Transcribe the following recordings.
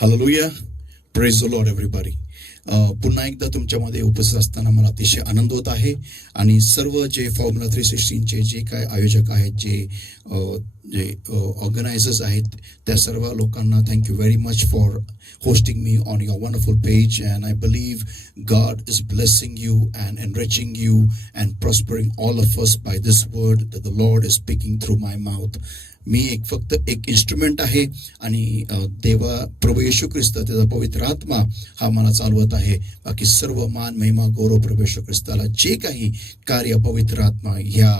Hallelujah. Praise the Lord everybody. पुन्हा एकदा तुमच्यामध्ये उपस्थित असताना मला अतिशय आनंद होत आहे आणि सर्व जे फॉर्म्युला 316चे जे काय आयोजक आहेत, जे ऑर्गनायझर्स आहेत, त्या सर्व लोकांना thank you very much for hosting me on your wonderful page, and I believe God is blessing you and enriching you and prospering all of us by this word that the Lord is speaking through my mouth. मी फक्त एक instrument आहे आणि देवा प्रभू येशू ख्रिस्त त्याचा पवित्र आत्मा हा मला चालवत आहे. बाकी सर्व मान महिमा गौरव प्रभू येशू ख्रिस्ताला जे काही कार्य पवित्र आत्मा ह्या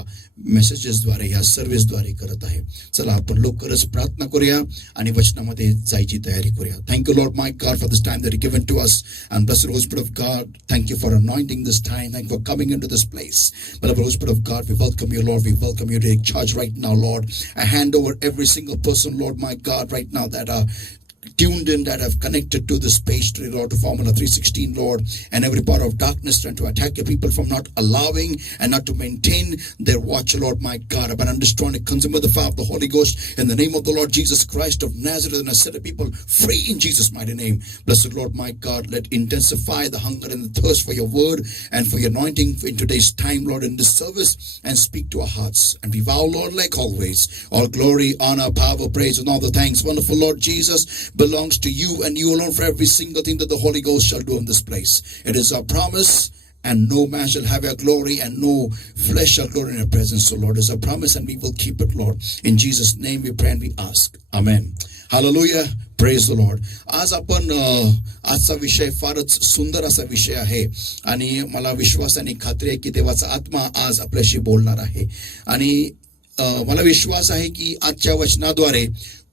मेसेजेसद्वारे ह्या सर्व्हिसद्वारे करत आहे. चला आपण लवकरच प्रार्थना करूया आणि वचनामध्ये जायची तयारी करूया. Thank you Lord my God for this time that you given to us, and blessed Holy Spirit of God, thank you for anointing this time, thank you for coming into this place. Beloved Holy Spirit of God, we welcome you, Lord, we welcome you to take charge right now, Lord. I hand over every single person, Lord my God, right now that are tuned in, that have connected to this page today, Lord, to Formula 316, Lord, and every part of darkness trying to attack your people from not allowing and not to maintain their watch, Lord, my God. But I'm destroying and consume with the fire of the Holy Ghost in the name of the Lord Jesus Christ of Nazareth, and I set the people free in Jesus' mighty name. Blessed Lord, my God, let intensify the hunger and the thirst for your word and for your anointing in today's time, Lord, in this service, and speak to our hearts. And we vow, Lord, like always, all glory, honor, power, praise, and all the thanks, wonderful Lord Jesus, belongs to you and you alone for every single thing that the Holy Ghost shall do in this place. It is our promise, and no man shall have your glory, and no flesh shall glory in your presence. So Lord, it is our promise, and we will keep it, Lord. In Jesus' name we pray and we ask. Amen. Hallelujah. Praise the Lord. आज आपण आजचा विषय फारच सुंदर असा विषय आहे आणि मला विश्वास आणि खात्री आहे की देवाचा आत्मा आज आपल्याशी बोलणार आहे. आणि मला विश्वास आहे की आजच्या वचनाद्वारे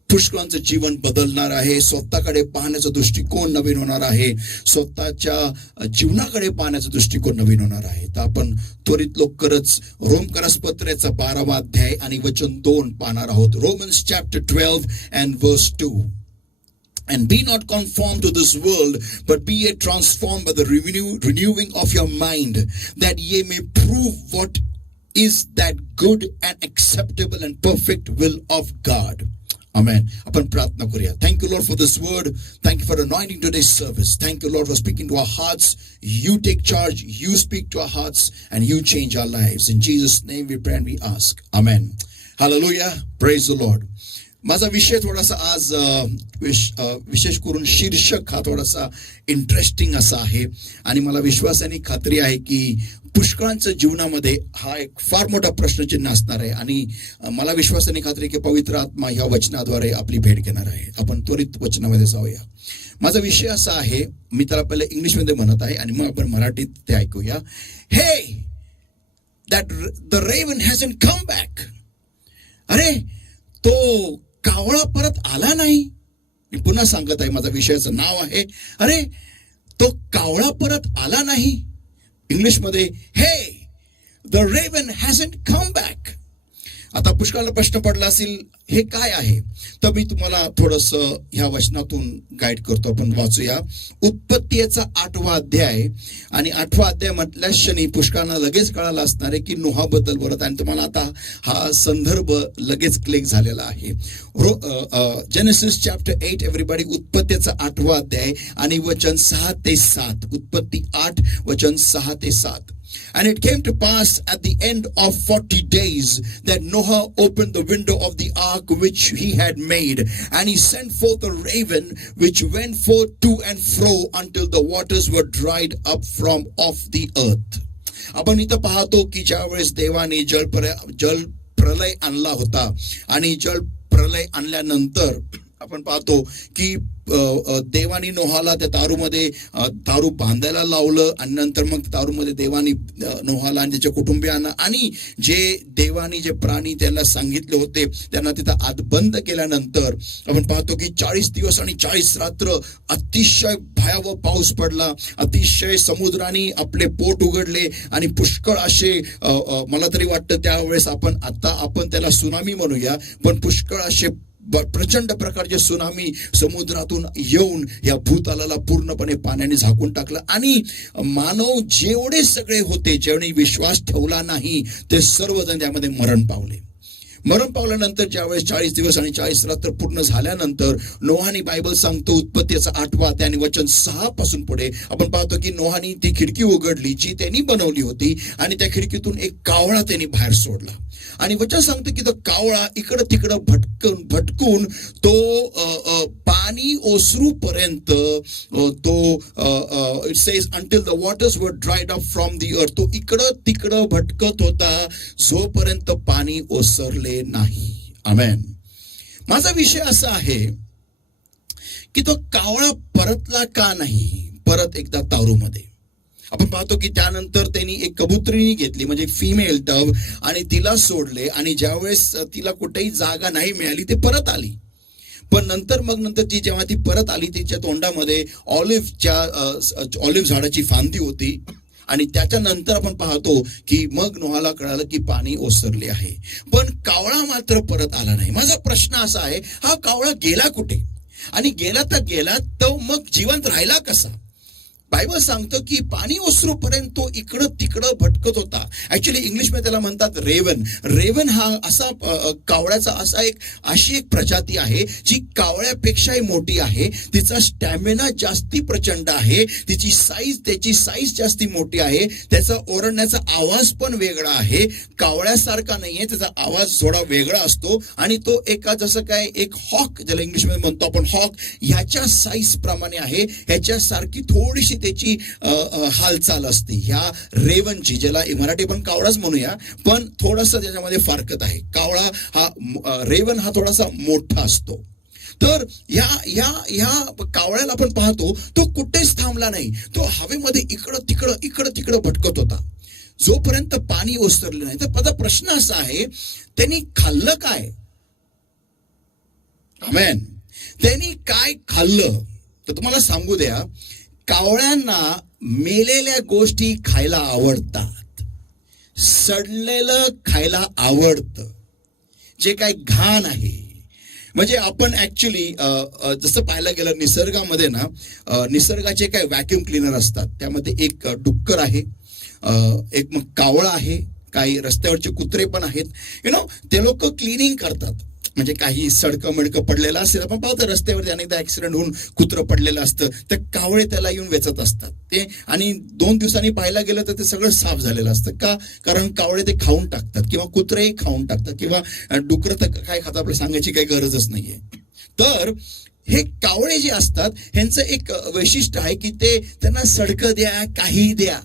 पुष्कळांचं जीवन बदलणार आहे. स्वतःकडे पाहण्याचा दृष्टिकोन नवीन होणार आहे. स्वतःच्या जीवनाकडे पाहण्याचा दृष्टिकोन नवीन होणार आहे. तर आपण त्वरित लवकरच रोमकरसपत्राचा 12वा अध्याय आणि वचन 2 पाहणार आहोत. Romans chapter 12 and verse 2. And be not conformed to this world, but be ye transformed by the renewing of your mind, that ye may prove what is that good and acceptable and perfect will of God. Amen. आपण प्रार्थना करूया. Thank you, Lord, for this word. Thank you for anointing today's service. Thank you, Lord, for speaking to our hearts. You take charge. You speak to our hearts, and you change our lives. In Jesus' name we pray and we ask. Amen. Hallelujah. Praise the Lord. माझा विषय थोडासा आज विशेष करून शीर्षक हा थोडासा interesting असा आहे आणि मला विश्वास आणि खात्री आहे की पुष्कळांच्या जीवनामध्ये हा एक फार मोठा प्रश्नचिन्ह असणार आहे आणि मला विश्वास आणि खात्री की पवित्र आत्मा ह्या वचनाद्वारे आपली भेट घेणार आहे. आपण त्वरित वचनामध्ये जाऊया. माझा विषय असा आहे, मी त्याला पहिले इंग्लिशमध्ये म्हणत आहे आणि मग आपण मराठीत ते ऐकूया. हे that the raven hasn't come back. अरे तो कावळा परत आला नाही. मी पुन्हा सांगत आहे, माझा विषयाचं नाव आहे अरे तो कावळा परत आला नाही. इंग्लिशमध्ये हे the raven hasn't come back. आता पुष्कळाला प्रश्न पडला असेल हे काय आहे, तर मी तुम्हाला थोडंसं ह्या वचनातून गाईड करतो. आपण वाचूया उत्पत्तीचा 8वा अध्याय आणि 8वा अध्याय म्हटल्यास क्षणी पुष्कळांना लगेच कळालं असणार आहे की नोहाबद्दल बोलत, आणि तुम्हाला आता हा संदर्भ लगेच क्लिक झालेला आहे. Genesis chapter 8 everybody. उत्पत्तीचा 8वा अध्याय आणि वचन 6 ते 7. उत्पत्ती 8 वचन 6 ते 7. And it came to pass at the end of 40 days that Noah opened the window of the ark which he had made, and he sent forth a raven which went forth to and fro until the waters were dried up from off the earth. आपण इथं पाहतो की ज्या वेळेस देवाने जल प्रलय आणला होता आणि जल प्रलय आणल्यानंतर आपण पाहतो की देवानी नोहाला त्या तारू बांधायला लावलं आणि नंतर मग तारूमध्ये देवानी नोहाला आणि त्याच्या कुटुंबियांना आणि जे देवानी जे प्राणी त्यांना सांगितले होते त्यांना तिथं आत बंद केल्यानंतर आपण पाहतो की 40 दिवस आणि 40 रात्र अतिशय भयावह पाऊस पडला. अतिशय समुद्राने आपले पोट उघडले आणि पुष्कळ असे मला तरी वाटतं त्यावेळेस आपण त्याला सुनामी म्हणूया, पण पुष्कळ असे प्रचंड प्रकारचे सुनामी समुद्रातून येऊन या भूतलाला पूर्णपणे पाण्याने झाकून टाकलं आणि मानव जेवढे सगळे होते, जेवढे विश्वास ठेवला नाही ते सर्वजण त्यामध्ये मरण पावले. मरण पावल्यानंतर ज्यावेळेस 40 दिवस आणि 40 रात्र पूर्ण झाल्यानंतर नोहानी, बायबल सांगतो उत्पत्तीचा 8वा त्याने वचन 6 पासून पुढे आपण पाहतो की नोहानी ती खिडकी उघडली जी त्यांनी बनवली होती आणि त्या खिडकीतून एक कावळा त्यांनी बाहेर सोडला आणि वचन सांगतो की तो कावळा इकडं तिकडं भटकून तो पाणी ओसरू पर्यंत तो it says until the waters were dried up from the earth, तो इकडं तिकडं भटकत होता जोपर्यंत पाणी ओसरले नाही. आमेन. माझा विषय असा आहे की तो कावळा परतला का नाही परत एकदा तारूमध्ये. आपण पाहतो की त्यानंतर त्यांनी एक कबुतरी घेतली म्हणजे फिमेल डव आणि तिला सोडले आणि ज्यावेळेस तिला कुठेही जागा नाही मिळाली ते परत आली. पण नंतर ती जेव्हा ती परत आली तिच्या तोंडामध्ये ऑलिव्ह झाडाची फांदी होती आणि त्याच्यानंतर आपण पाहतो की मग नोहाला कळालं की पाणी ओसरले आहे. पण कावळा मात्र परत आला नाही. माझा प्रश्न असा आहे, हा कावळा गेला कुठे आणि गेला तर मग जिवंत राहिला कसा. बायबल सांगतो की पाणी ओसरूपर्यंत तो इकडं तिकडं भटकत होता. ऍक्च्युली इंग्लिशमध्ये त्याला म्हणतात रेवन. रेवन हा असा कावळ्याचा अशी एक प्रजाती आहे जी कावळ्यापेक्षाही मोठी आहे. तिचा स्टॅमिना जास्ती प्रचंड आहे, त्याची साईज जास्ती मोठी आहे, त्याचा ओरडण्याचा आवाज पण वेगळा आहे, कावळ्यासारखा नाहीये, त्याचा आवाज थोडा वेगळा असतो आणि तो एका जसं काय एक हॉक ज्याला इंग्लिशमध्ये म्हणतो आपण हॉक ह्याच्या साईज प्रमाणे आहे, ह्याच्यासारखी थोडीशी त्याची हालचाल असते ह्या रेवनची, ज्याला मराठी पण कावळाच म्हणूया पण थोडस त्याच्यामध्ये फारकत आहे. कावळा हा रेवन हा थोडासा मोठा असतो. तर ह्या कावळ्याला आपण पाहतो तो कुठेच थांबला नाही, तो हवेमध्ये इकडं तिकडं भटकत होता जोपर्यंत पाणी ओसरलं नाही. तर माझा प्रश्न असा आहे, त्यांनी खाल्लं काय. आमेन. त्यांनी काय खाल्लं तर तुम्हाला सांगू द्या, कावळ्यांना मेलेल्या गोष्टी खायला आवडतात, सडलेलं खायला आवडतं, जे काही घाण आहे. म्हणजे आपण ऍक्च्युली जसं पाहायला गेलं निसर्गामध्ये ना, निसर्गाचे काय व्हॅक्युम क्लीनर असतात, त्यामध्ये एक डुक्कर आहे, एक मग कावळा आहे, काही रस्त्यावरचे कुत्रे पण आहेत. ते लोक क्लिनिंग करतात. म्हणजे काही सडकं मडकं पडलेलं असेल, आपण पाहतो रस्त्यावरती अनेकदा ऍक्सिडेंट होऊन कुत्रं पडलेलं असतं, तर कावळे त्याला येऊन वेचत असतात ते, आणि 2 दिवसांनी पाहायला गेलं तर ते सगळं साफ झालेलं असतं. का? कारण कावळे ते खाऊन टाकतात किंवा कुत्रेही खाऊन टाकतात किंवा डुकरं तर काय खातात आपल्याला सांगायची काही गरजच नाहीये. तर हे कावळे जे असतात ह्यांचं एक वैशिष्ट्य आहे की त्यांना सडकं द्या, काही द्या,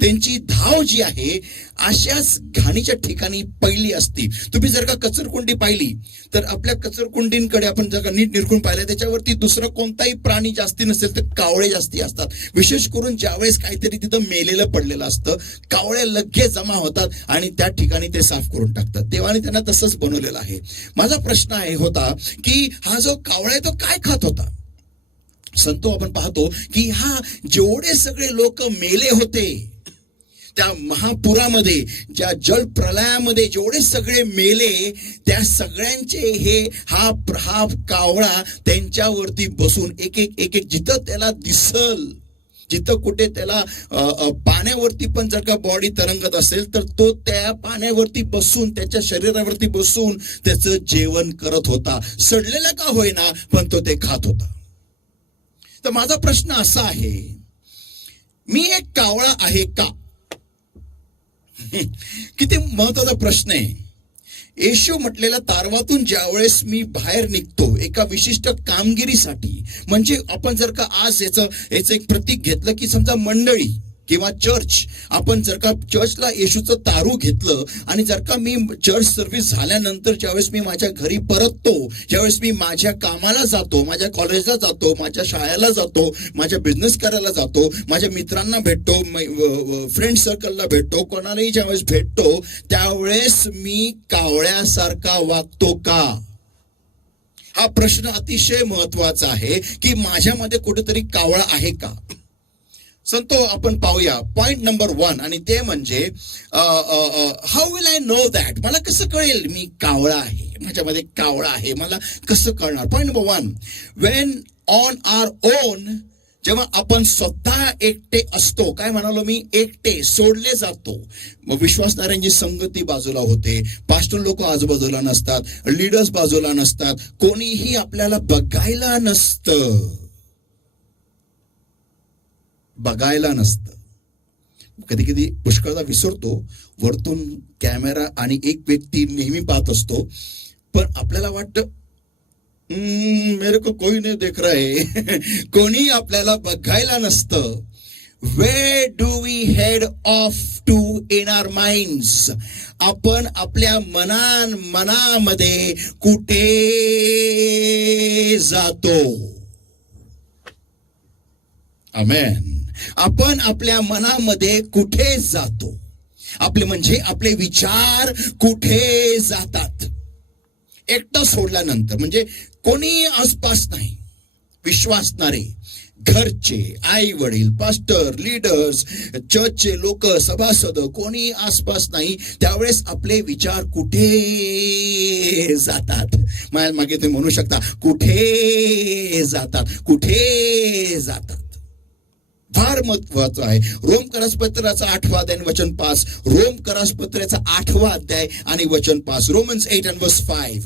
त्यांची धाव जी आहे अशाच घाणीच्या ठिकाणी पहिली असती. तुम्ही जर का कचरकुंडी पाहिली तर आपल्या कचरकुंडींकडे आपण जर का नीट निरखून पाहिलं त्याच्यावरती दुसरं कोणताही प्राणी जास्ती नसेल तर कावळे जास्ती असतात. विशेष करून ज्यावेळेस काहीतरी तिथं मेलेलं पडलेलं असतं, कावळे लगेच जमा होतात आणि त्या ठिकाणी ते साफ करून टाकतात. देवाने त्यांना तसंच बनवलेलं आहे. माझा प्रश्न होता की हा जो कावळा आहे तो काय खात होता. संतो आपण पाहतो की हा जेवढे सगळे लोक मेले होते त्या महापुरामध्ये, ज्या जल प्रलयामध्ये जेवढे सगळे मेले त्या सगळ्यांचे हा कावळा त्यांच्यावरती बसून एक जिथं त्याला दिसल, जिथं कुठे त्याला पाण्यावरती पण जर का बॉडी तरंगत असेल तर तो त्या पाण्यावरती बसून, त्याच्या शरीरावरती बसून त्याचं जेवण करत होता. सडलेला का होईना पण तो ते खात होता. तर माझा प्रश्न असा आहे, मी एक कावळा आहे का. किती महत्वाचा प्रश्न आहे. येशू म्हटलेल्या तारवातून ज्यावेळेस मी बाहेर निघतो एका विशिष्ट कामगिरीसाठी, म्हणजे आपण जर का आज याचं एक प्रतीक घेतलं की समजा मंडळी किंवा चर्च, आपण जर का चर्चला येशूचं तारू घेतलं आणि जर का मी चर्च सर्व्हिस झाल्यानंतर ज्यावेळेस मी माझ्या घरी परततो, ज्यावेळेस मी माझ्या कामाला जातो, माझ्या कॉलेजला जातो, माझ्या शाळेला जातो, माझ्या बिझनेस करायला जातो, माझ्या मित्रांना भेटतो, फ्रेंड सर्कलला भेटतो, कोणालाही ज्यावेळेस भेटतो त्यावेळेस मी कावळ्यासारखा वागतो का. हा प्रश्न अतिशय महत्वाचा आहे की माझ्यामध्ये कुठेतरी कावळा आहे का. संतो आपण पाहूया पॉइंट नंबर 1, आणि ते म्हणजे how will I know that. मला कसं कळेल मी कावळा आहे, माझ्यामध्ये कावळा आहे, मला कसं कळणार. Point number 1, when on our own जेव्हा आपण स्वतः एकटे असतो, काय म्हणालो मी, एकटे सोडले जातो, मग विश्वासणाऱ्यांची संगती बाजूला होते, पास्टर लोक आजूबाजूला नसतात, लीडर्स बाजूला नसतात, कोणीही आपल्याला बघायला नसतं. कधी कधी पुष्कळदा विसरतो, वरतून कॅमेरा आणि एक व्यक्ती नेहमी पाहत असतो, पण आपल्याला वाटतं मेरे को कोई नहीं देख रहा है. कोणी आपल्याला बघायला नसतं. Where do we head off to in our minds? आपण आपल्या मनामध्ये कुठे जातो? आमेन. आपण आपल्या मनामध्ये कुठे जातो? आपले म्हणजे आपले विचार कुठे जातात? एकटं सोडल्यानंतर, म्हणजे कोणी आसपास नाही, विश्वासणारे घरचे, आई वडील, पास्टर, लीडर्स, चर्चचे लोक, सभासद, कोणी आसपास नाही, त्यावेळेस आपले विचार कुठे जातात? माझ्या मागे तुम्ही म्हणू शकता, कुठे जातात? फार महत्वाचं आहे. रोमकरासपत्राचा 8वा अध्याय वचन 5. रोमकरासपत्राचा 8वा अध्याय आणि वचन 5. Romans 8 and verse 5.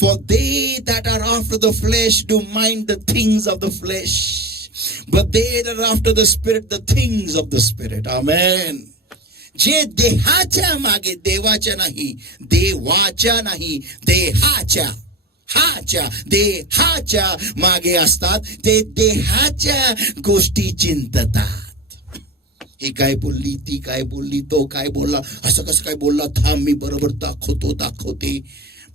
For they that are after the flesh do mind the things of the flesh, but they that are after the spirit the things of the spirit. Amen. जे देहाच्या मागे, देवाच्या नाही, देहाच्या मागे असतात, ते देहाच्या गोष्टी चिंततात. ही काय बोलली, ती काय बोलली, तो काय बोलला, असं कसं काय बोलला, थांब मी बरोबर दाखवते.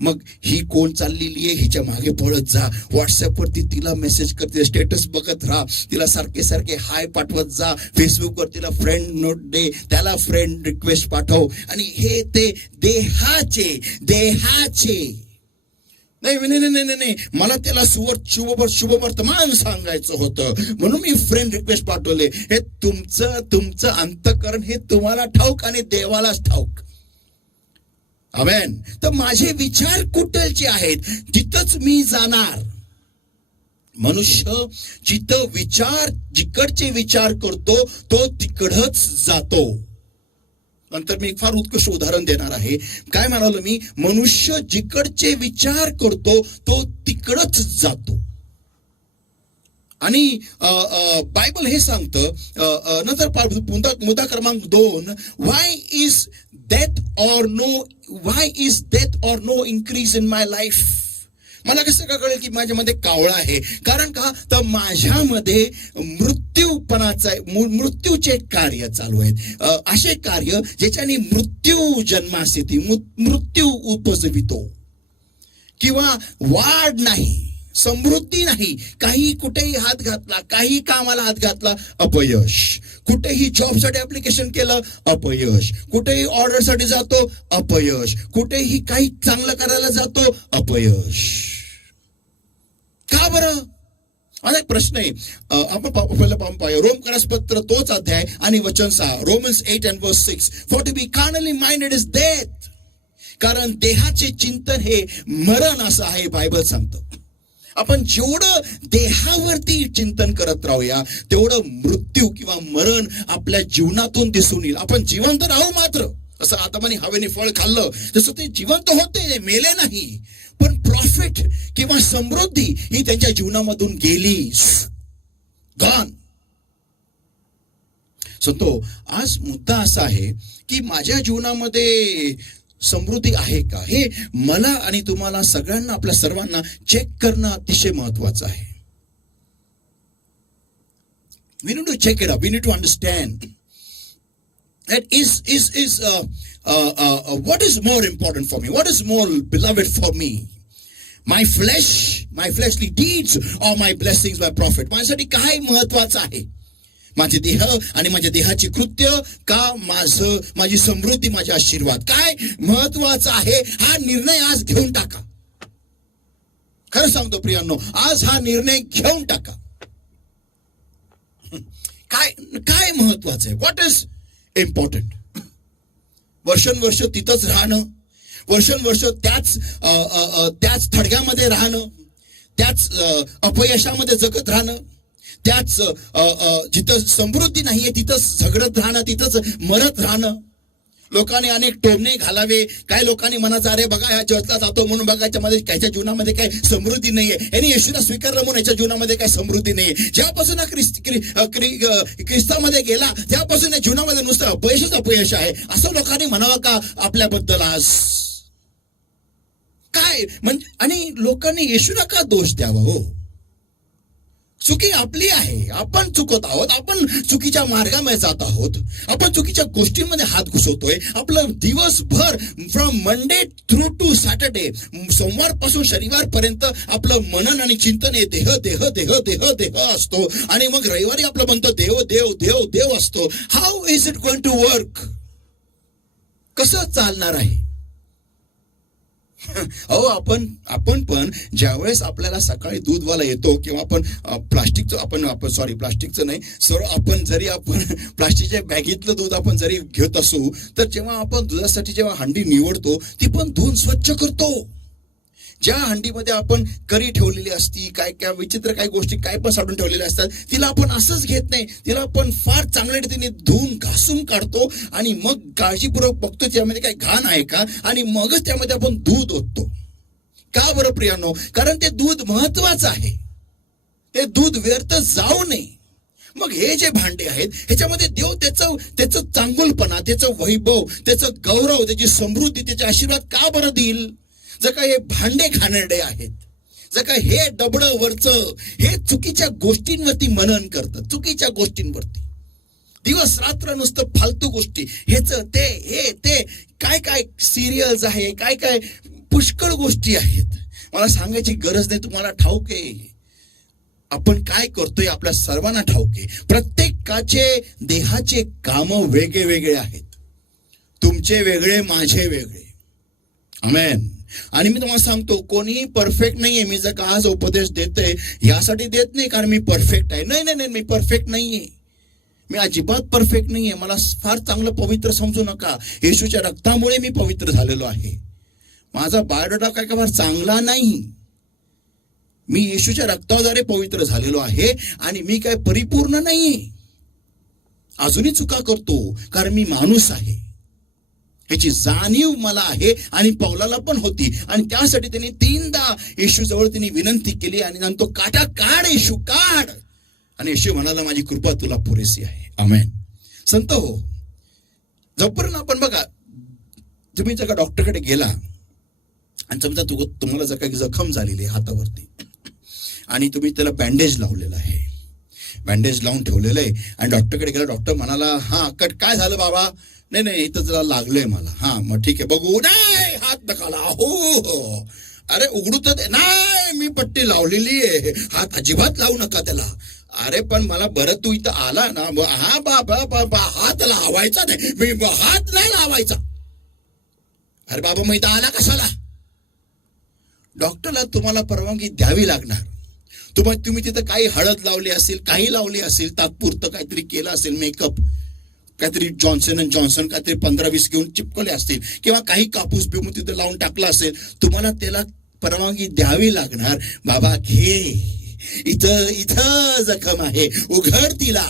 मग ही कोण चाललेली आहे, हिच्या मागे पळत जा, व्हॉट्सअपवरती तिला मेसेज करते, स्टेटस बघत राहा, तिला सारखे हाय पाठवत जा, फेसबुकवर तिला फ्रेंड नोट दे, त्याला फ्रेंड रिक्वेस्ट पाठव, आणि हे ते देहाचे नाही, मला त्याला शुभवर्तमान सांगायचं होतं, म्हणून मी फ्रेंड रिक्वेस्ट पाठवले. हे तुमचं अंतःकरण हे तुम्हाला ठाऊक आणि देवालाच ठाऊक. आमेन. तर माझे विचार कुठलचे आहेत, तिथंच मी जाणार. मनुष्य जिकडचे विचार करतो तो तिकडच जातो. नंतर मी एक फार उत्कृष्ट उदाहरण देणार आहे. काय म्हणालो मी, मनुष्य जिकडचे विचार करतो तो तिकडच जातो. आणि बायबल हे सांगतं, नंतर मुद्दा क्रमांक 2, why is death or no increase in my life? मला कसं का कळेल की माझ्यामध्ये कावळा आहे? कारण का, तर माझ्यामध्ये मृत्यूचे कार्य चालू आहेत. असे कार्य ज्याच्याने मृत्यू जन्मास येते, मृत्यू उपजवितो, किंवा वाढ नाही, समृद्धी नाही. काही कुठेही हात घातला, काही कामाला हात घातला, अपयश. कुठेही जॉबसाठी ऍप्लिकेशन केलं, अपयश. कुठेही ऑर्डरसाठी जातो, अपयश. कुठेही काही चांगलं करायला जातो, अपयश. का बरं? असा एक प्रश्न आहे. आपण पहिलं पाहूया रोमकरासपत्र तोच अध्याय आणि वचन 6. Romans 8 and verse 6. For to be carnally minded is death. कारण देहाचे चिंतन हे मरण असं आहे, बायबल सांगतं. आपण जेवढं देहावरती चिंतन करत राहूया, तेवढं मृत्यू किंवा मरण आपल्या जीवनातून दिसून येईल. आपण जिवंत राहू मात्र, असं आदमाने हवेने फळ खाल्लं जसं ते जिवंत होते, मेले नाही, पण प्रॉफिट किंवा समृद्धी ही त्यांच्या जीवनामधून गेली, गॉन. तो आज मुद्दा असा आहे की माझ्या जीवनामध्ये समृद्धी आहे का, हे मला आणि तुम्हाला सगळ्यांना, आपल्या सर्वांना चेक करणं अतिशय महत्वाचं आहे. We need to check it up. We need to understand that what is more important for me? What is more beloved for me? My flesh, my fleshly deeds, or my blessings, my profit? माझ्यासाठी काय महत्वाचं आहे? माझे देह आणि माझ्या देहाची कृत्य, का माझी समृद्धी, माझे आशीर्वाद? काय महत्वाचं आहे? हा निर्णय आज घेऊन टाका. खरं सांगतो प्रियांनो, आज हा निर्णय घेऊन टाका. काय महत्वाचं आहे? What is important? वर्षानुवर्ष तिथंच राहणं, वर्षानुवर्ष त्याच थडग्यामध्ये राहणं, त्याच अपयशामध्ये जगत राहणं, त्याच जिथं समृद्धी नाहीये तिथं झगडत राहणं, तिथंच मरत राहणं. लोकांनी अनेक टोमणे घालावे. काही लोकांनी म्हणायचं अरे बघा ह्या चर्चला जातो म्हणून बघा याच्यामध्ये त्याच्या जीवनामध्ये काही समृद्धी नाहीये, यांनी येशूला स्वीकारलं म्हणून याच्या जीवनामध्ये काही समृद्धी नाहीये. ज्यापासून हा ख्रिस्तामध्ये गेला त्यापासून या जीवनामध्ये नुसतं अपयशच अपयश आहे असं लोकांनी म्हणावं का आपल्याबद्दल आज? काय म्हणजे, आणि लोकांनी येशूला का दोष द्यावा? हो, चुकी आपली आहे. आपण चुकत आहोत, आपण चुकीच्या मार्गामध्ये जात आहोत, आपण चुकीच्या गोष्टींमध्ये हात घुसवतोय. आपलं दिवसभर from Monday through to Saturday, सोमवार पासून शनिवार पर्यंत आपलं मनन आणि चिंतन हे देह देह देह देह देह असतो, आणि मग रविवारी आपलं म्हणतो देव देव देव देव असतो. How is it going to work? कसं चालणार आहे? अहो, आपण पण ज्यावेळेस आपल्याला सकाळी दूधवाला येतो किंवा आपण प्लास्टिकचं नाही सर, आपण प्लास्टिकच्या बॅगीतलं दूध आपण जरी घेत असू, तर जेव्हा आपण दुधासाठी जेव्हा हंडी निवडतो ती पण धुवून स्वच्छ करतो. ज्या हंडीमध्ये आपण करी ठेवलेली असती, काय काय विचित्र काही गोष्टी काय पण साठून ठेवलेल्या असतात, तिला आपण असंच घेत नाही, तिला आपण फार चांगल्या रीतीने धुवून घासून काढतो आणि मग काळजीपूर्वक बघतो त्यामध्ये काही घाण आहे का, आणि मगच त्यामध्ये आपण दूध ओततो. का बरं प्रियानो? कारण ते दूध महत्वाचं आहे, ते दूध व्यर्थ जाऊ नये. मग हे जे भांडे आहेत ह्याच्यामध्ये देव त्याचं चांगुलपणा, त्याचं वैभव, त्याचं गौरव, त्याची समृद्धी, त्याचे आशीर्वाद का बरं देईल? जर का हे भांडे घाणेरडे आहेत, जर का हे डबडं वरचं हे चुकीच्या गोष्टींवरती मनन करतं, चुकीच्या गोष्टींवरती दिवस रात्र नुसतं फालतू गोष्टी, हेच ते हे ते काय काय सिरियल्स आहे, काय काय पुष्कळ गोष्टी आहेत. मला सांगायची गरज नाही, तुम्हाला ठाऊक आहे आपण काय करतोय, आपल्या सर्वांना ठाऊक आहे. प्रत्येकाचे देहाचे काम वेगळे वेगळे आहेत, तुमचे वेगळे, माझे वेगळे. आमेन. आणि मी तुम्हाला सांगतो, कोणीही परफेक्ट नाहीये. मी जर का आज उपदेश देतोय यासाठी देत नाही कारण मी परफेक्ट आहे. नाही नाही नाही, मी परफेक्ट नाहीये, मी अजिबात परफेक्ट नाहीये. मला फार चांगलं पवित्र समजू नका. येशूच्या रक्तामुळे मी पवित्र झालेलो आहे. माझा बायोडाटा काय का फार चांगला नाही, मी येशूच्या रक्ताद्वारे पवित्र झालेलो आहे, आणि मी काय परिपूर्ण नाहीये. अजूनही चुका करतो कारण मी माणूस आहे, याची जाणीव मला आहे, आणि पौलाला पण होती. आणि त्यासाठी त्यांनी 3दा येशू जवळ त्यांनी विनंती केली आणि नंतर काटा काढ येशू काढ, आणि येशू म्हणाला माझी कृपा तुला पुरेशी आहे. आमेन. संत हो, जोपर्यंत आपण बघा, तुम्ही जर का डॉक्टरकडे गेला आणि समजा तुम्हाला जर काही जखम झालेली आहे हातावरती आणि तुम्ही त्याला बँडेज लावलेलं आहे, बँडेज लावून ठेवलेलं आहे, आणि डॉक्टरकडे गेला, डॉक्टर म्हणाला हा काय झालं बाबा? नाही नाही, इथं जरा लागलंय मला. हा मग ठीक आहे, बघू. नाही, हात नकाला. हो, अरे उघडू तर नाही, मी पट्टी लावलेली आहे, हात अजिबात लावू नका त्याला. अरे पण मला बरं तू इथं आला ना, हा बाबा हात लावायचा नाही, मी हात नाही लावायचा. अरे बाबा मग इथं आला कशाला? डॉक्टरला तुम्हाला परवानगी द्यावी लागणार. तुम्ही तिथं काही हळद लावली असेल, काही लावली असेल, तात्पुरतं काहीतरी केलं असेल, मेकअप काहीतरी जॉन्सन काहीतरी 15-20 घेऊन चिपकले असतील, किंवा काही कापूस बिमून तिथे लावून टाकला असेल, तुम्हाला त्याला परवानगी द्यावी लागणार. बाबा घे, इथं जखम आहे, उघड तिला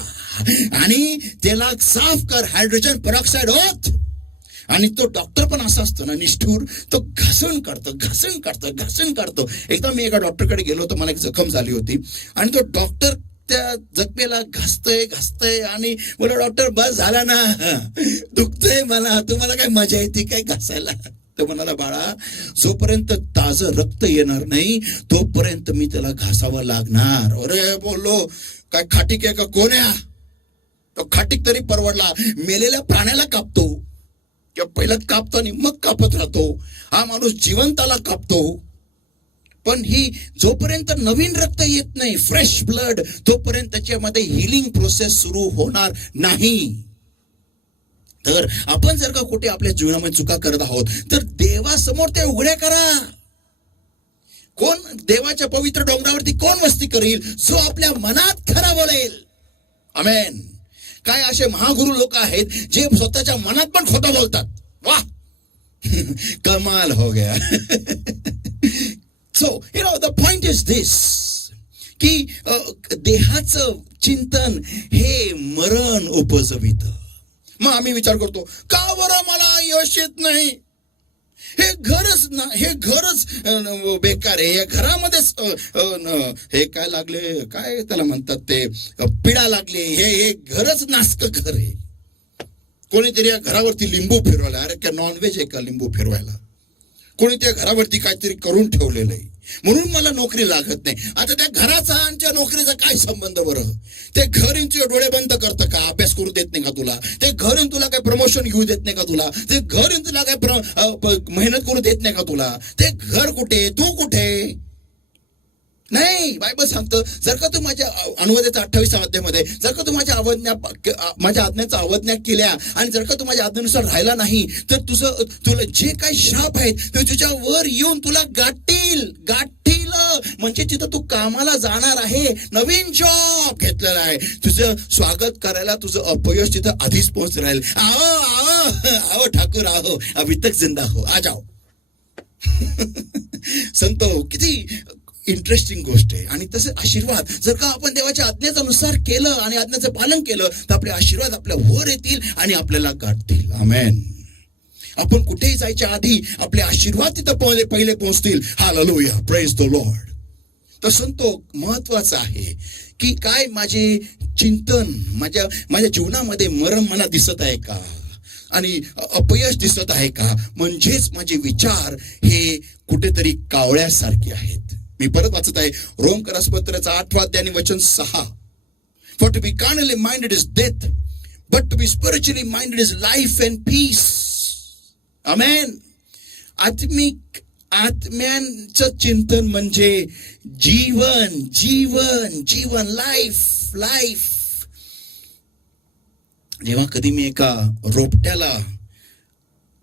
आणि त्याला साफ कर, हायड्रोजन पेरॉक्साईड होत. आणि तो डॉक्टर पण असा असतो ना निष्ठूर, तो घासून काढतो. एकदा मी एका डॉक्टरकडे गेलो होतो, मला एक जखम झाली होती, आणि तो डॉक्टर त्या जखमेला घासतय आणि बोला डॉक्टर बस झाला ना, दुखतंय मला, तुम्हाला काय मजा येते काय घासायला? तो म्हणाला बाळा, जोपर्यंत ताजं रक्त येणार नाही तोपर्यंत मी त्याला घासावं लागणार. अरे बोललो काय खाटीक आहे का कोण आहे? तो खाटीक तरी परवडला, मेलेल्या प्राण्याला कापतो किंवा पहिलं कापतो आणि मग कापत राहतो. हा माणूस जिवंताला कापतो. पण ही जोपर्यंत नवीन रक्त येत नाही, फ्रेश ब्लड, तोपर्यंत त्याच्यामध्ये हिलिंग प्रोसेस सुरू होणार नाही. तर आपण जर का कुठे आपल्या जीवनामध्ये चुका करत आहोत तर देवासमोर ते उघड्या करा. कोण देवाच्या पवित्र डोंगरावरती कोण वस्ती करील? जो आपल्या मनात खरा बोलेल. आमेन. काय असे महागुरु लोक आहेत जे स्वतःच्या मनात पण खोटं बोलतात. वाह, कमाल हो गया. So, the point is this, की देहाचं चिंतन हे मरण उपजवित. मग आम्ही विचार करतो, का बरं मला यश येत नाही? हे घरच बेकार आहे. या घरामध्येच हे काय लागले, काय त्याला म्हणतात ते, पिढा लागले. हे घरच नासक घर आहे. कोणीतरी या घरावरती लिंबू फिरवायला. अरे क्या नॉनव्हेज आहे का लिंबू फिरवायला? कोणी त्या घरावरती काहीतरी करून ठेवलेलं आहे, म्हणून मला नोकरी लागत नाही. आता त्या घराचा आणि त्या नोकरीचा काय संबंध बरं? ते घर येऊन तुझे डोळे बंद करतं का? अभ्यास करू देत नाही का तुला? ते घर येऊन तुला काय प्रमोशन घेऊ देत नाही का तुला? ते घर येऊन तुला काय मेहनत करू देत नाही का तुला? ते घर कुठे, तू कुठे? नाही, बायबल सांगतं, जर का तू माझ्या अनुवादाच्या 28व्या अध्यायामध्ये, जर का तू माझ्या आज्ञाचा अवज्ञा केल्या आणि जर का तू माझ्या आज्ञेनुसार राहिला नाही, तर तुला जे काही शाप आहेत ते तुझ्यावर येऊन तुला गाठतील. म्हणजे तिथं तू कामाला जाणार आहे, नवीन जॉब घेतलेला आहे, तुझं स्वागत करायला तुझं अपयश तिथं आधीच पोहोच राहील. आओ ठाकूर, आओ अभी तक जिंदा हो, आ जाओ. संतो, किती इंटरेस्टिंग गोष्ट आहे. आणि तसे आशीर्वाद जर का आपण देवाच्या आज्ञेनुसार केलं आणि आज्ञेचं पालन केलं तर आपले आशीर्वाद आपल्या वर येतील आणि आपल्याला गाठतील. आमेन. आपण कुठेही जायच्या आधी आपले आशीर्वाद तिथं पहिले पोहोचतील. Hallelujah, praise the Lord. तर संतो, महत्वाचं आहे की काय माझे चिंतन, माझ्या जीवनामध्ये मरण मला दिसत आहे का आणि अपयश दिसत आहे का? म्हणजेच माझे विचार हे कुठेतरी कावळ्यासारखे आहेत. मी परत वाचत आहे, रोमकरासपत्राचा 8वां अध्याय आणि वचन 6. For to be carnally minded is death, but to be spiritually minded is life and peace. आमेन. आत्म्यांचं चिंतन म्हणजे जीवन, लाईफ. जेव्हा कधी मी एका रोपट्याला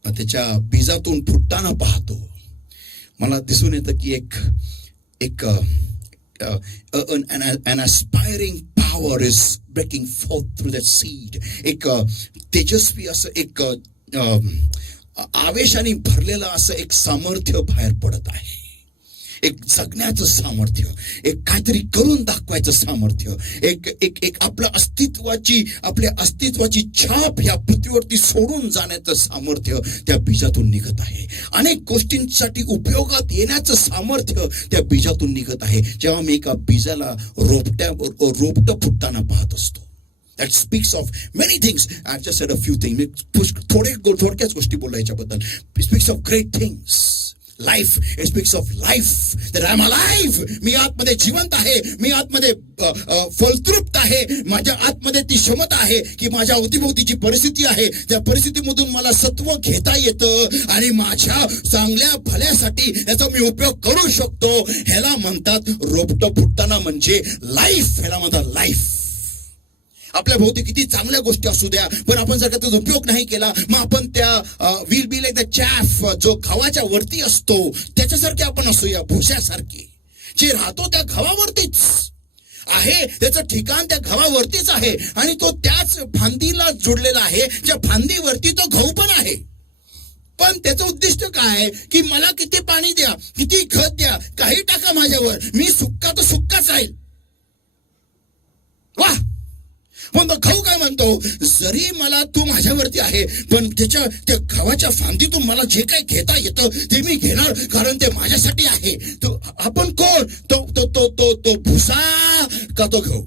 त्याच्या बीजातून फुटताना पाहतो, मला दिसून येतं की an aspiring power is breaking forth through that seed. एक तेजस्वी असं एक आवेशाने भरलेलं असं एक सामर्थ्य बाहेर पडत आहे. एक जगण्याचं सामर्थ्य, एक काहीतरी करून दाखवायचं सामर्थ्य, एक आपल्या अस्तित्वाची छाप ह्या पृथ्वीवरती सोडून जाण्याचं सामर्थ्य त्या बीजातून निघत आहे. अनेक गोष्टींसाठी उपयोगात येण्याचं सामर्थ्य त्या बीजातून निघत आहे. जेव्हा मी एका बीजाला रोपटं फुटताना पाहत असतो. That speaks of many things. I've just said a few things. थोडक्याच गोष्टी बोलायच्याबद्दल. It speaks of great things. Life, it speaks of life, that I'm alive. मी आतमध्ये जिवंत आहे, मी आतमध्ये फलतृप्त आहे, माझ्या आतमध्ये ती क्षमता आहे की माझ्या अवतीभोवतीची परिस्थिती आहे, त्या परिस्थितीमधून मला सत्व घेता येतं आणि माझ्या चांगल्या भल्यासाठी याचा मी उपयोग करू शकतो. ह्याला म्हणतात रोपटं फुटताना म्हणजे लाईफ. ह्याला म्हणतात लाईफ. आपल्या भोवती किती चांगल्या गोष्टी असू द्या, पण आपण जर का त्याचा उपयोग नाही केला, मग आपण त्या will be like the chef, जो गव्हाच्या वरती असतो त्याच्यासारखे आपण असूया, भुशासारखे. जे राहतो त्या गव्हावरतीच आहे, त्याचं ठिकाण त्या गव्हावरतीच आहे आणि तो त्याच फांदीला जोडलेला आहे, ज्या फांदीवरती तो गहू पण आहे. पण त्याचं उद्दिष्ट काय की मला किती पाणी द्या, किती खत द्या, काही टाका माझ्यावर, मी सुक्का तर सुक्काच राहील. वा. पण तो गहू काय म्हणतो, जरी मला तू माझ्यावरती आहे, पण त्या गव्हाच्या फांदीतून मला जे काही घेता येतं ते मी घेणार, कारण ते माझ्यासाठी आहे. तो आपण कोण, तो भुसा का तो गहू?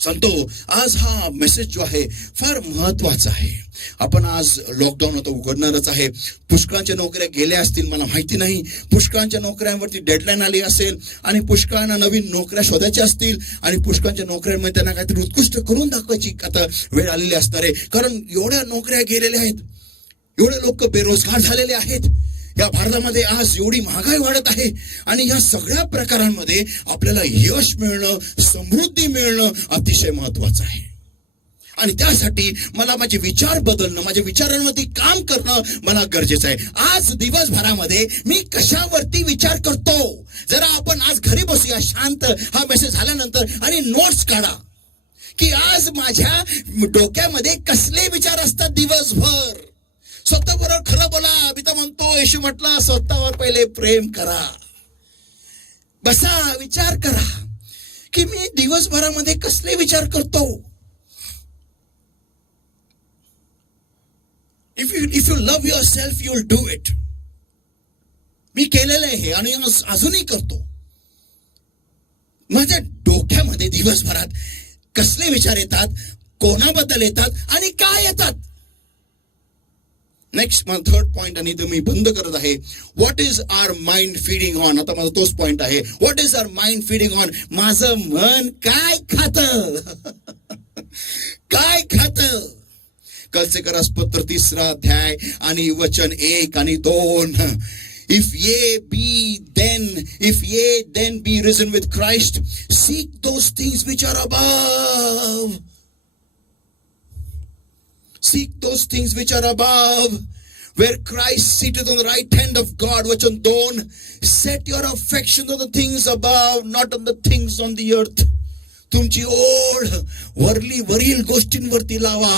सांगतो आज हा मेसेज जो आहे फार महत्वाचा आहे. आपण आज लॉकडाऊन आता उघडणारच आहे. पुष्कळांच्या नोकऱ्या गेल्या असतील, मला माहिती नाही. पुष्कळांच्या नोकऱ्यांवरती डेडलाईन आली असेल आणि पुष्कळांना नवीन नोकऱ्या शोधायच्या असतील आणि पुष्कळांच्या नोकऱ्यांमध्ये त्यांना काहीतरी उत्कृष्ट करून दाखवायची आता वेळ आलेली असणार आहे. कारण एवढ्या नोकऱ्या गेलेल्या आहेत, एवढे लोक बेरोजगार झालेले आहेत. या भारतामध्ये आज एवढी महागाई वाढत आहे आणि या सगळ्या प्रकारांमध्ये आपल्याला यश मिळणं, समृद्धी मिळणं अतिशय महत्वाचं आहे. आणि त्यासाठी मला माझे विचार बदलणं, माझ्या विचारांवरती काम करणं मला गरजेचं आहे. आज दिवसभरामध्ये मी कशावरती विचार करतो, जरा आपण आज घरी बसूया शांत, हा मेसेज झाल्यानंतर, आणि नोट्स काढा की आज माझ्या डोक्यामध्ये कसले विचार असतात दिवसभर. स्वतःबरोबर खरं बोला. मी तर म्हणतो, येशू म्हटला स्वतःवर पहिले प्रेम करा. बसा, विचार करा की मी दिवसभरामध्ये कसले विचार करतो. If you love yourself you will do it. मी केलेलं आहे हे आणि अजूनही करतो. माझ्या डोक्यामध्ये दिवसभरात कसले विचार येतात, कोणाबद्दल येतात आणि काय येतात. नेक्स्ट थर्ड पॉइंट आणि मी बंद करत आहे. What is our mind feeding on. आता माझा तोच पॉइंट आहे. What is our mind feeding on. माझं मन काय खातं. काय खातं. कलसेकरास पत्र 3 अध्याय आणि वचन 1 आणि 2. If ye then be risen with Christ, seek those things which are above. Seek those things which are above, where Christ sitteth on the right hand of God. Vachan 2. Set your affection on the things above, not on the things on the earth. तुमची ओढ वरील गोष्टींवरती लावा.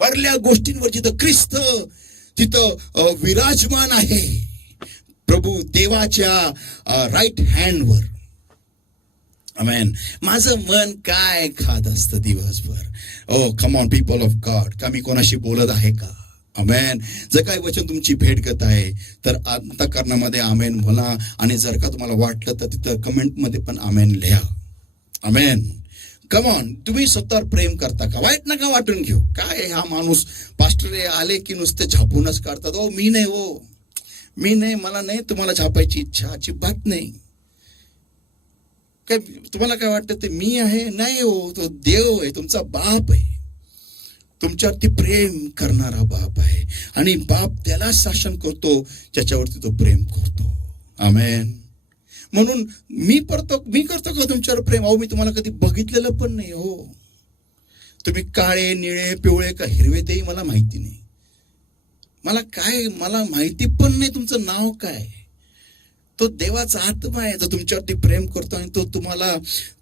वरल्या गोष्टींवर जिथं ख्रिस्त तिथं विराजमान आहे, प्रभू देवाच्या राईट हँडवर. आमेन. माझं मन काय खात असतं दिवसभर. Oh come on people of God. का मी कोणाशी बोलत आहे का. आमेन. जर काही वचन तुमची भेट घेत आहे तर अंतःकरणामध्ये आमेन बोला. आणि जर का तुम्हाला वाटलं तर तिथं कमेंटमध्ये पण आमेन लिहा. आमेन. Come on. तुम्ही स्वतःवर प्रेम करता का. वाईट नका वाटून घेऊ. काय हा माणूस पास्टर आले की नुसते झापूनच काढतात. ओ मी नाही, हो मी नाही, मला नाही तुम्हाला झापायची इच्छा, अजिबात नाही. काय तुम्हाला काय वाटतं ते मी आहे. नाही हो, तो देव आहे, तुमचा बाप आहे, तुमच्यावरती प्रेम करणारा बाप आहे. आणि बाप त्याला शासन करतो ज्याच्यावरती तो प्रेम करतो. आमेन. म्हणून मी करतो का तुमच्यावर प्रेम. अहो मी तुम्हाला कधी बघितलेलं पण नाही. हो तुम्ही काळे, निळे, पिवळे का हिरवे तेही मला माहिती नाही. मला माहिती पण नाही तुमचं नाव काय. तो देवाचा आत्मा आहे जो तुमच्यावरती प्रेम करतो आणि तो तुम्हाला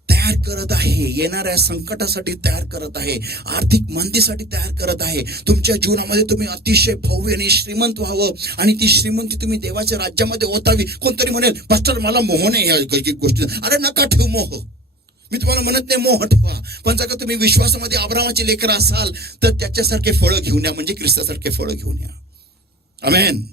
तयार करत आहे. येणाऱ्या संकटासाठी तयार करत आहे. आर्थिक मंदीसाठी तयार करत आहे. तुमच्या जीवनामध्ये तुम्ही अतिशय भव्य आणि श्रीमंत व्हावं आणि ती श्रीमंती तुम्ही देवाच्या राज्यामध्ये ओतावी. कोणतरी म्हणेल पास्टर मला मोह नाही या गोष्टी. अरे नका ठेवू मोह. मी तुम्हाला म्हणत नाही मोह ठेवा, पण जर का तुम्ही विश्वासामध्ये अब्राहामाचे लेकरं असाल तर त्याच्यासारखे फळं घेऊन या. म्हणजे ख्रिस्तासारखे फळं घेऊन या. आमेन.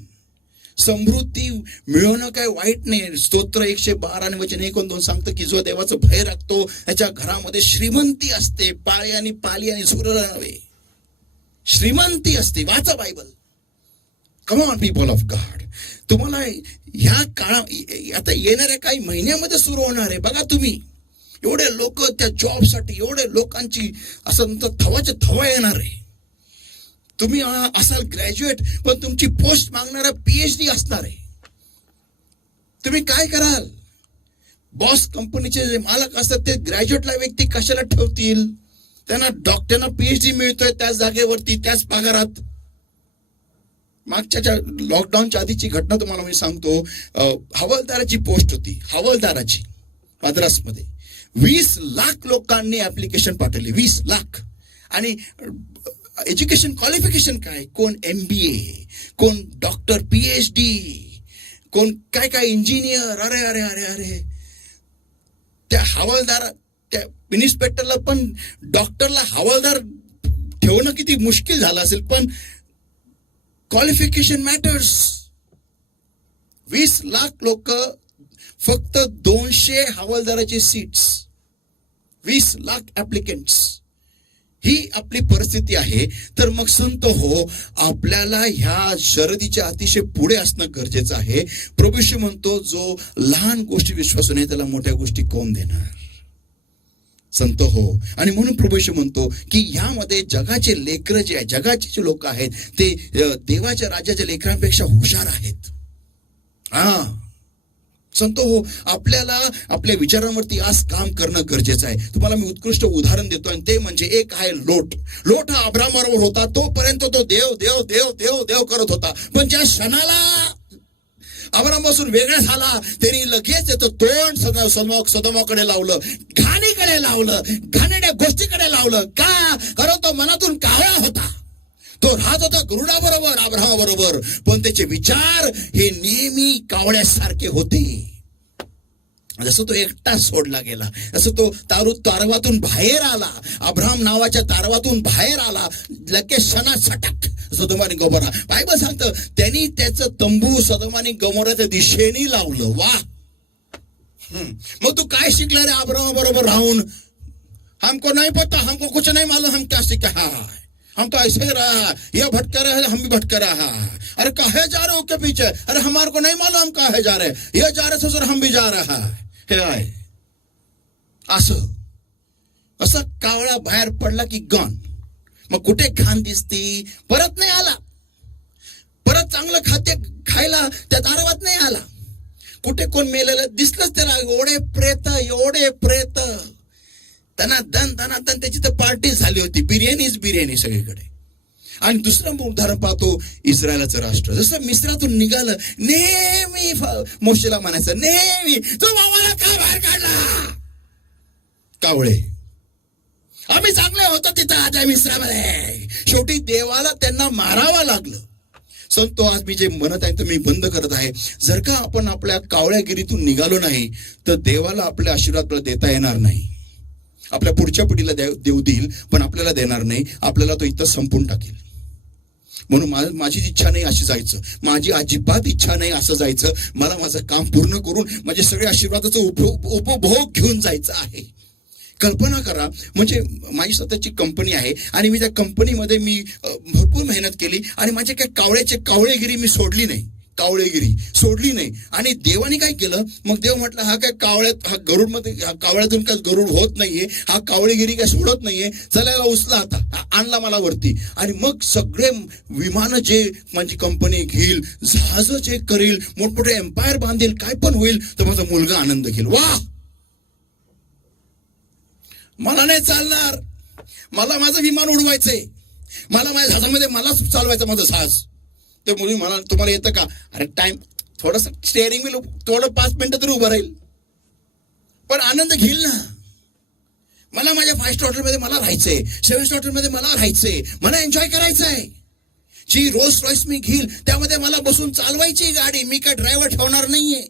समृद्धी मिळवणं काय वाईट नाही. स्तोत्र 112 आणि वचन 1 आणि 2 सांगतं की जो देवाचं भय राखतो त्याच्या घरामध्ये श्रीमंती असते. पाळी आणि पाली आणि झुरळ नव्हे, श्रीमंती असते. वाचा Bible. Come on people of God. तुम्हाला ह्या काळा आता येणाऱ्या काही महिन्यामध्ये सुरू होणार आहे. बघा तुम्ही एवढे लोक त्या जॉबसाठी, एवढे लोकांची असं थवाचे थवा येणार आहे. तुम्ही असाल ग्रॅज्युएट पण तुमची पोस्ट मागणारा PhD असणार आहे. तुम्ही काय कराल. बॉस कंपनीचे जे मालक असतात ते ग्रॅज्युएटला व्यक्ती कशाला ठेवतील. त्यांना PhD मिळतोय त्याच जागेवरती, त्याच पगारात. मागच्या लॉकडाऊनच्या आधीची घटना तुम्हाला मी सांगतो. हवालदाराची पोस्ट होती, हवालदाराची मद्रासमध्ये. 20 लाख लोकांनी ऍप्लिकेशन पाठवली. 20 लाख. आणि एज्युकेशन क्वालिफिकेशन काय. कोण MBA, कोण डॉक्टर, PhD, कोण काय काय इंजिनियर. अरे अरे अरे अरे. त्या हवालदार, त्या इन्स्पेक्टरला पण डॉक्टरला हवालदार ठेवणं किती मुश्किल झालं असेल. पण क्वालिफिकेशन मॅटर्स. 20 लाख लोक, फक्त 200 हवालदाराचे सीट्स, 20 लाख ऍप्लिकेंट्स. ही आपली परिस्थिती आहे. तर मग संत हो, आपल्याला ह्या शर्यतीच्या अतिशय पुढे असणं गरजेचं आहे. प्रभू येशू म्हणतो जो लहान गोष्टी विश्वासू नाही त्याला मोठ्या गोष्टी कोण देणार. संत हो. आणि म्हणून प्रभू येशू म्हणतो की ह्यामध्ये जगाचे लेकरं जे आहे, जगाचे जे लोक आहेत ते देवाच्या राज्याच्या लेकरांपेक्षा हुशार आहेत. संत हो, आपल्याला आपल्या विचारांवरती आज काम करणं गरजेचं आहे. तुम्हाला मी उत्कृष्ट उदाहरण देतो आणि ते म्हणजे एक आहे लोट. लोट हा अब्राहामाबरोबर होता. तोपर्यंत तो देव देव देव देव देव करत होता. पण ज्या क्षणाला अब्राहामापासून वेगळा झाला त्यांनी लगेच त्याचं तोंड सदोमाकडे लावलं, घाणीकडे लावलं, घाणेड्या गोष्टीकडे लावलं. का. कारण तो मनातून काळा होता. तो राहत होता गरुडाबरोबर, अब्राहामाबरोबर, पण त्याचे विचार हे नेहमी कावळ्यासारखे होते. जसं तो एकटा सोडला गेला, जसं तो तारवातून बाहेर आला, अब्राहम नावाच्या तारवातून बाहेर आला, लगेच सटाक सदोम आणि गमोरा. बायबल सांगतं त्यांनी त्याचं तंबू सदोम आणि गमोराच्या दिशेने लावलं. वा. मग तू काय शिकला रे अब्राहम बरोबर राहून? हमको नहीं पता, हमको कुछ नहीं मालूम, हम क्या सीखा है, हम तो ऐसे रहा, ये भटका रहा है, हम भी भटका रहा है. अरे काहे जा रहे हो के पीछे? अरे हमारे को नहीं मालूम हम काहे जा रहे, ये जा रहे सर हम भी जा रहा है. हे आहे असं कावळा बाहेर पडला की गण. मग कुठे घाण दिसती, परत नाही आला. परत चांगलं खाद्य खायला त्या दारावात नाही आला. कुठे कोण मेलेलं दिसलंच त्याला. एवढे प्रेत धनाधन त्याची तर पार्टी झाली होती. बिर्याणी सगळीकडे. आणि दुसरं उदाहरण पाहतो इस्रायलाचं राष्ट्र. जसं मिस्रातून निघालं, नेहमी मोशेला म्हणायचं, नेहमी तो बाबाला का बाहेर काढला? कावळे. आम्ही चांगले होतो तिथं आता मिस्रामध्ये. शेवटी देवाला त्यांना मारावं लागलं. संतो आज मी जे म्हणत आहे तर मी बंद करत आहे. जर का आपण आपल्या कावळ्यागिरीतून निघालो नाही तर देवाला आपले आशीर्वाद देता येणार नाही. आपल्या पुढच्या पिढीला देव देईल पण आपल्याला देणार नाही. आपल्याला तो इथं संपून टाकेल. म्हणून माझी इच्छा नाही अशी जायचं. माझी अजिबात इच्छा नाही असं जायचं. मला माझं काम पूर्ण करून माझे सगळे आशीर्वादाचा उपभोग घेऊन जायचं आहे. कल्पना करा, म्हणजे माझी स्वतःची कंपनी आहे आणि मी त्या कंपनीमध्ये मी भरपूर मेहनत केली आणि माझे काही कावळेगिरी मी सोडली नाही. आणि देवाने काय केलं, मग देव म्हटलं हा कावळ्यातून काय गरुड होत नाहीये, हा कावळेगिरी काय सोडत नाहीये, चला उचला आता. आणला मला वरती. आणि मग सगळे विमानं जे माझी कंपनी घेईल, जहाज जे करील, मोठमोठे एम्पायर बांधेल, काय पण होईल, तर माझा मुलगा आनंद घेईल. वा. मला नाही चालणार, मला माझं विमान उडवायचंय, मला माझ्या जहाजामध्ये मलाच चालवायचं माझं जहाज. ते मुली मला, तुम्हाला येतं का? अरे टाइम थोडस स्टेअरिंग व्हील थोडं 5 मिनिटं तरी उभं राहील पण आनंद घेईल ना. मला माझ्या 5 स्टार हॉटेलमध्ये मला राहायचंय, 7 स्टार हॉटेलमध्ये मला राहायचंय, मला एन्जॉय करायचंय. जी रोल्स रॉयस मी घेईल त्यामध्ये मला बसून चालवायची गाडी. मी काय ड्रायव्हर ठेवणार नाहीये.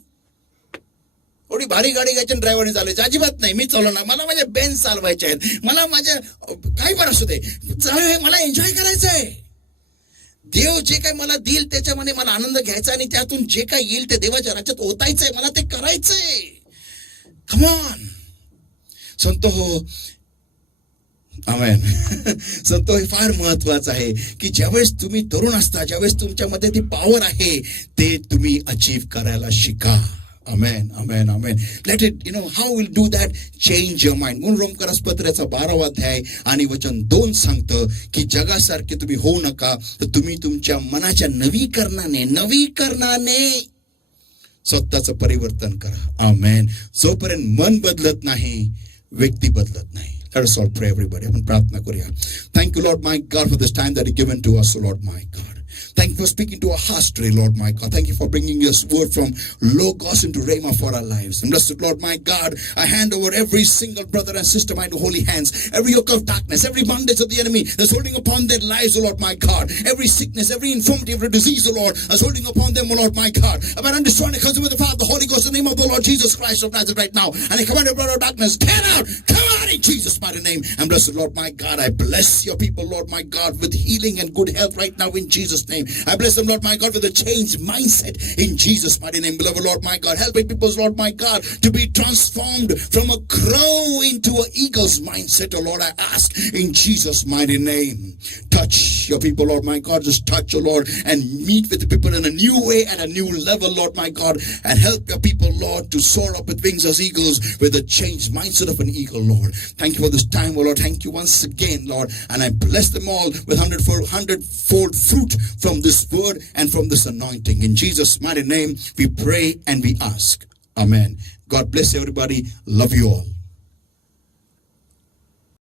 थोडी भारी गाडी घ्यायची ड्रायव्हरने चालवायची अजिबात नाही. मी चालवणार. मला माझ्या बेन्स चालवायचे आहेत, मला माझ्या काही पण असू दे चालू, मला एन्जॉय करायचंय. देव जे काय मला देईल त्याच्यामध्ये मला आनंद घ्यायचा आणि त्यातून जे काय येईल ते देवाच्या राज्यात ओतायचंय. मला ते करायचंय. कम ऑन संतो हो. आमेन. संतो हे फार महत्वाचं आहे की ज्यावेळेस तुम्ही तरुण असता, ज्यावेळेस तुमच्यामध्ये ती पॉवर आहे, ते तुम्ही अचीव करायला शिका. Amen, amen, amen. Let it, how we'll do that? Change your mind. म्हणून रोमकरास पत्राचा 12वा अध्याय आणि वचन 2 सांगतं की जगासारखे तुम्ही होऊ नका, तर तुम्ही तुमच्या मनाच्या नवीकरणाने स्वतःचं परिवर्तन करा. आमेन. जोपर्यंत मन बदलत नाही, व्यक्ती बदलत नाही. Let us all pray, everybody. आपण प्रार्थना करूया. Thank you, Lord my God, for this time that you given to us, Lord my God. Thank you for speaking to our hearts today, Lord my God. Thank you for bringing your word from Logos into Rhema for our lives. And blessed Lord my God, I hand over every single brother and sister into holy hands. Every yoke of darkness, every bondage of the enemy that's holding upon their lives, O Lord my God. Every sickness, every infirmity, every disease, O Lord, that's holding upon them, O Lord my God. I destroy and consume with the Father, the Holy Ghost, in the name of the Lord Jesus Christ of Nazareth right now. And I command the brother of darkness, get out, come out in Jesus' mighty name. And blessed Lord my God, I bless your people, Lord my God, with healing and good health right now in Jesus' name. I bless them, Lord my God, with a changed mindset in Jesus' mighty name. Beloved Lord my God, help people, Lord my God, to be transformed from a crow into an eagle's mindset. Oh Lord, I ask in Jesus' mighty name. Touch your people, Lord my God. Just touch, oh Lord, and meet with the people in a new way, at a new level, Lord my God. And help your people, Lord, to soar up with wings as eagles with a changed mindset of an eagle, Lord. Thank you for this time, oh Lord. Thank you once again, Lord. And I bless them all with 100-fold fruit from this word and from this anointing. In Jesus' mighty name, we pray and we ask. Amen. God bless everybody. Love you all.